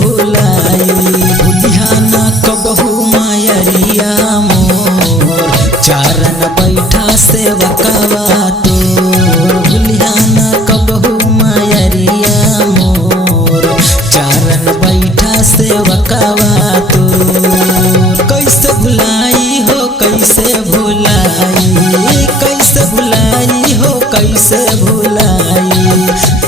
भुलाई। भूलिहा ना कबहू मायरिया मोर चारण बैठा सेवकवा तोर। भूलिहा ना कबहू मायरिया मोर चारण बैठा सेवकवा तोर। कैसे भुलाई हो कैसे भुलाई, कैसे भुलाई हो कैसे भुलाई,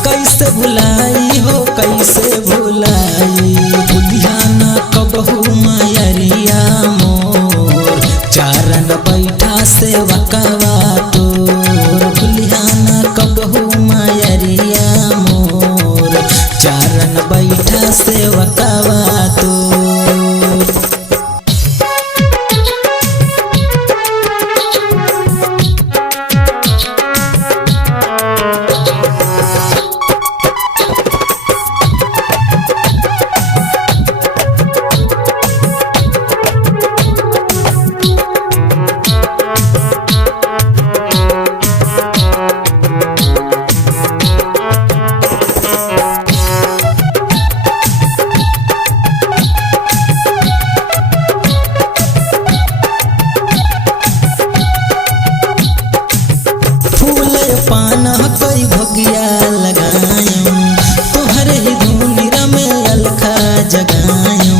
कैसे भुलाई हो कैसे भुलाई। भूलिहा ना कबहू मायरिया मोर चारण बैठा सेवकवा तोर। भूलिहा ना कबहू मायरिया मोर चारण बैठा सेवकवा तोर। पाना कई भगिया लगायूं तोहरे ही धुनिरा में अलखा जगायूं।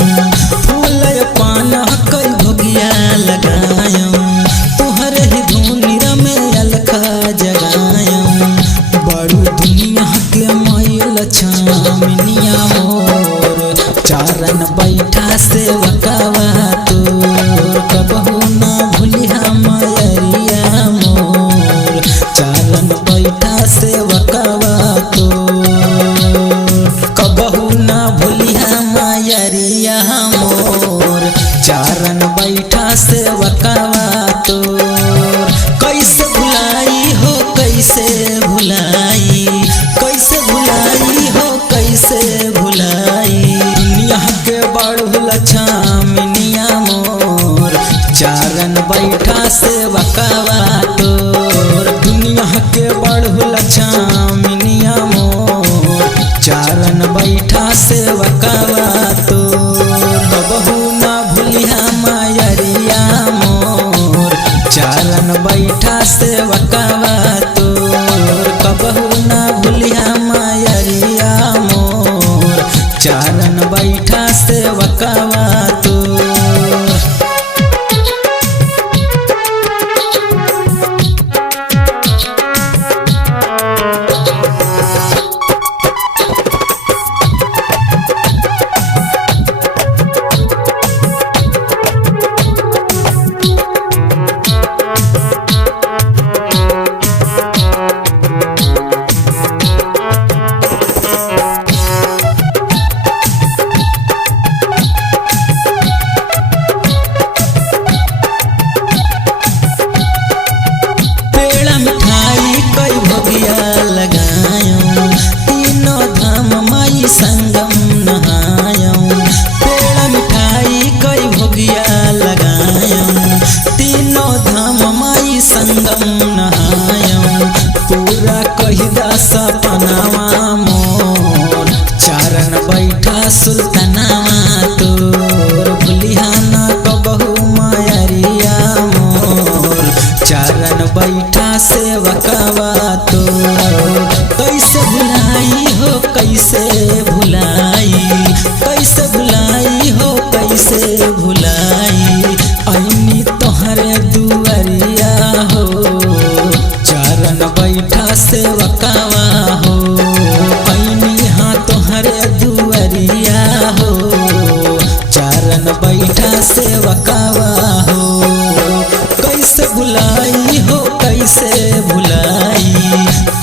फूल पाना कई भगिया लगायूं तोहरे ही धुनिरा में अलखा जगायूं। बड़ू दुनिया के मैल छामिनिया मोर चारण बैठा सेवकवा तोर। कबहू ना भूलिहा मायरिया मोर चारण बैठा सेवकवा तोर। कबहू ना भूलिहा मायरिया मोर चारण बैठा सेवकवा तोर। कैसे भुलाई हो कैसे भुलाई, कैसे भुलाई हो कैसे भुलाई। दुनिया के बड़ुल छामिनिया मोर चारण बैठा सेवकवा तोर। दुनिया के बड़ुल छामिनिया मोर चारण बैठा सेवकवा तोर। कबहू ना भूलिहा मायरिया मोर चारण बैठा सेवकवा तोर। कबहू ना भूलिहा मायरिया मोर चारण बैठा सेवकवा तोर। मिठाई कई भगिया लगायूं तीनों धाम माई संगम नहायूं। पेड़ा मिठाई कई भगिया लगायूं तीनों धाम माई संगम नहायूं। पूरा कहिदा सपनावा मोर चारण बैठा सुल्तानवा तोर। भूलिहा ना कबहू मायरिया मोर चारण बैठा सेवकवा तोर। कैसे भुलाई हो कैसे भुलाई, कैसे भुलाई हो कैसे भुलाई। ऐनी तोहरे दुआरिया हो चारण बैठा सेवकवा हो। ऐनी हाँ तोहरे दुआरिया हो चारण बैठा सेवकवा हो। कैसे भुलाई हो कैसे भुलाई,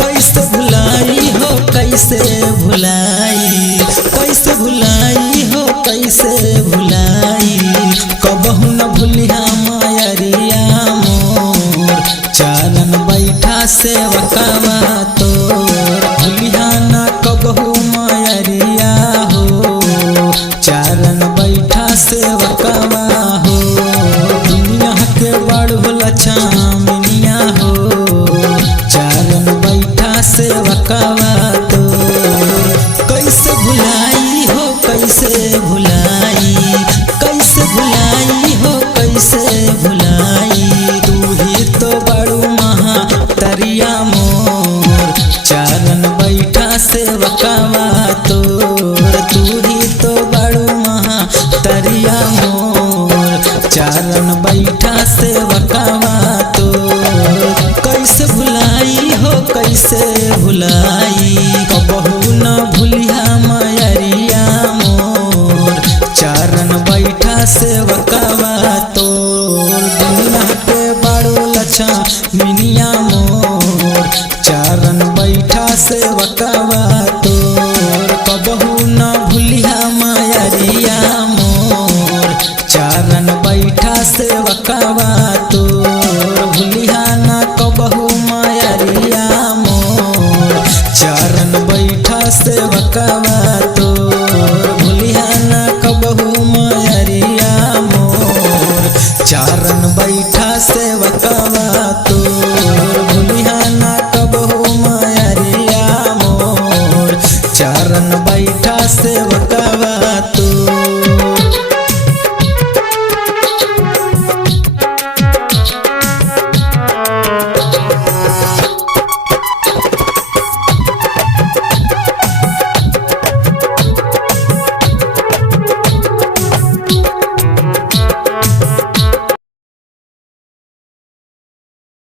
कैसे भुलाई हो कैसे भुलाई, कैसे भुलाई हो कैसे भुलाई। कबहू न भूलिहा मायरिया मोर चारण बैठा सेवकवा तोर। भूलिहा ना कबहू मायरिया हो चारण बैठा सेवकवा हो। दुनिया के बड़ुल छामिनिया हो चारण बैठा सेवकवा तोर। कैसे भुलाई हो कैसे भुलाई, कैसे भुलाई हो कैसे भुलाई। तू ही तो बड़ू महा तरिया मोर, चारन बैठा सेवकवा तोर। तू ही तो बड़ू महा तरिया मोर, चारन बैठा सेवकवा तोर। कैसे भुलाई हो कैसे भुलाई, कबहू न भूलिया मयरिया मोर, चारन बैठा सेवकवा तोर। दुनिया के बड़ो लच्छा मिनिया मोर, चारन बैठा सेवकवा तोर। कबहू न भूलिया मयरिया मोर, चारन बैठा सेवकवा